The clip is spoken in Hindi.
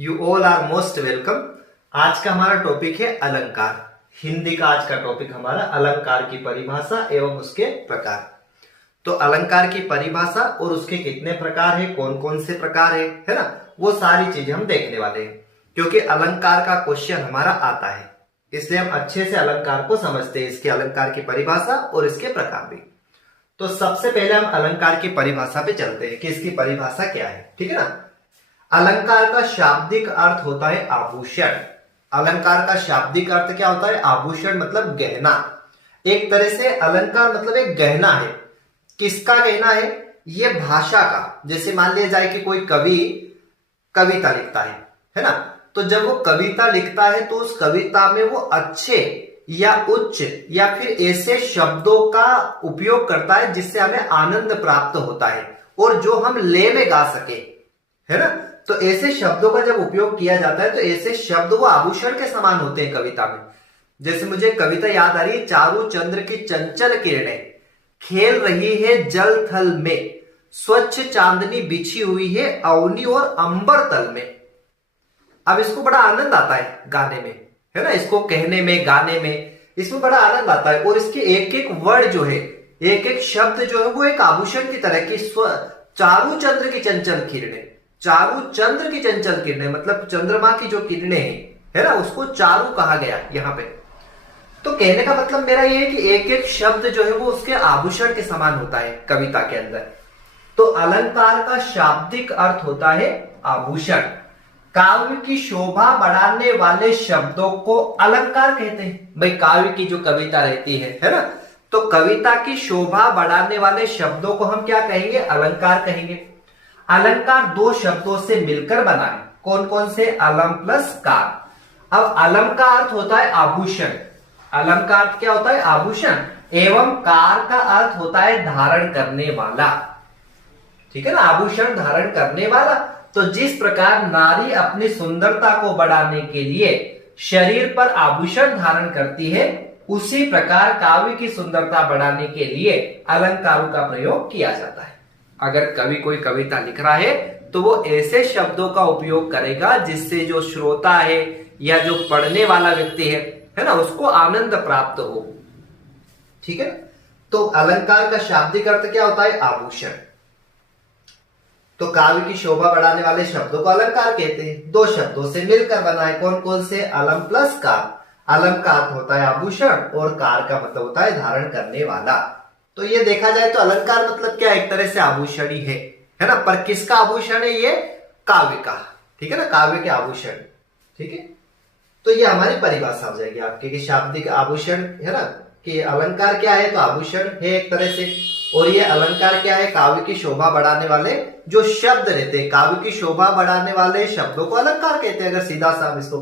You all are most welcome. आज का हमारा टॉपिक है अलंकार। हिंदी का आज का टॉपिक हमारा अलंकार की परिभाषा एवं उसके प्रकार। तो अलंकार की परिभाषा और उसके कितने प्रकार है, कौन कौन से प्रकार है ना, वो सारी चीजें हम देखने वाले हैं। क्योंकि अलंकार का क्वेश्चन हमारा आता है, इसलिए हम अच्छे से अलंकार को समझते हैं, इसके अलंकार की परिभाषा और इसके प्रकार भी। तो सबसे पहले हम अलंकार की परिभाषा पे चलते हैं कि इसकी परिभाषा क्या है, ठीक है ना। अलंकार का शाब्दिक अर्थ होता है आभूषण। अलंकार का शाब्दिक अर्थ क्या होता है? आभूषण मतलब गहना। एक तरह से अलंकार मतलब एक गहना है। किसका गहना है? ये भाषा का। जैसे मान लिया जाए कि कोई कवि कविता लिखता है ना, तो जब वो कविता लिखता है तो उस कविता में वो अच्छे या उच्च या फिर ऐसे शब्दों का उपयोग करता है जिससे हमें आनंद प्राप्त होता है और जो हम लय में गा सके, है ना। तो ऐसे शब्दों का जब उपयोग किया जाता है तो ऐसे शब्द वो आभूषण के समान होते हैं कविता में। जैसे मुझे कविता याद आ रही है, चारू चंद्र की चंचल किरणें खेल रही है जल थल में, स्वच्छ चांदनी बिछी हुई है अवनी और अंबर तल में। अब इसको बड़ा आनंद आता है गाने में, है ना, इसको कहने में, गाने में इसमें बड़ा आनंद आता है। और इसके एक एक वर्ड जो है, एक एक शब्द जो है वो एक आभूषण की तरह की। चारू चंद्र की चंचल किरणें, चारू चंद्र की चंचल किरणें मतलब चंद्रमा की जो किरणें हैं, है ना, उसको चारू कहा गया यहाँ पे। तो कहने का मतलब मेरा ये है कि एक एक शब्द जो है वो उसके आभूषण के समान होता है कविता के अंदर। तो अलंकार का शाब्दिक अर्थ होता है आभूषण। काव्य की शोभा बढ़ाने वाले शब्दों को अलंकार कहते हैं। भाई काव्य की जो कविता रहती है ना, तो कविता की शोभा बढ़ाने वाले शब्दों को हम क्या कहेंगे? अलंकार कहेंगे। अलंकार दो शब्दों से मिलकर बना है। कौन कौन से? अलम प्लस कार। अब अलम का अर्थ होता है आभूषण। अलम का अर्थ क्या होता है? आभूषण। एवं कार का अर्थ होता है धारण करने वाला, ठीक है ना, आभूषण धारण करने वाला। तो जिस प्रकार नारी अपनी सुंदरता को बढ़ाने के लिए शरीर पर आभूषण धारण करती है, उसी प्रकार काव्य की सुंदरता बढ़ाने के लिए अलंकारों का प्रयोग किया जाता है। अगर कवि कोई कविता लिख रहा है तो वो ऐसे शब्दों का उपयोग करेगा जिससे जो श्रोता है या जो पढ़ने वाला व्यक्ति है ना, उसको आनंद प्राप्त हो, ठीक है। तो अलंकार का शाब्दिक अर्थ क्या होता है? आभूषण। तो काव्य की शोभा बढ़ाने वाले शब्दों को अलंकार कहते हैं। दो शब्दों से मिलकर बना है। कौन कौन से? अलम प्लस कार। अलम का अर्थ होता है आभूषण और कार का मतलब होता है धारण करने वाला। तो ये देखा जाए तो अलंकार मतलब क्या? एक तरह से आभूषण ही है ना। पर किसका आभूषण है? ये काव्य का, ठीक है ना, काव्य के आभूषण, ठीक है। तो ये हमारी परिभाषा हो जाएगी आपके कि शाब्दिक आभूषण, है ना, कि अलंकार क्या है? तो आभूषण है एक तरह से। और ये अलंकार क्या है? काव्य की शोभा बढ़ाने वाले जो शब्द रहते हैं, काव्य की शोभा बढ़ाने वाले शब्दों को अलंकार कहते हैं, अगर सीधा सा हम इसको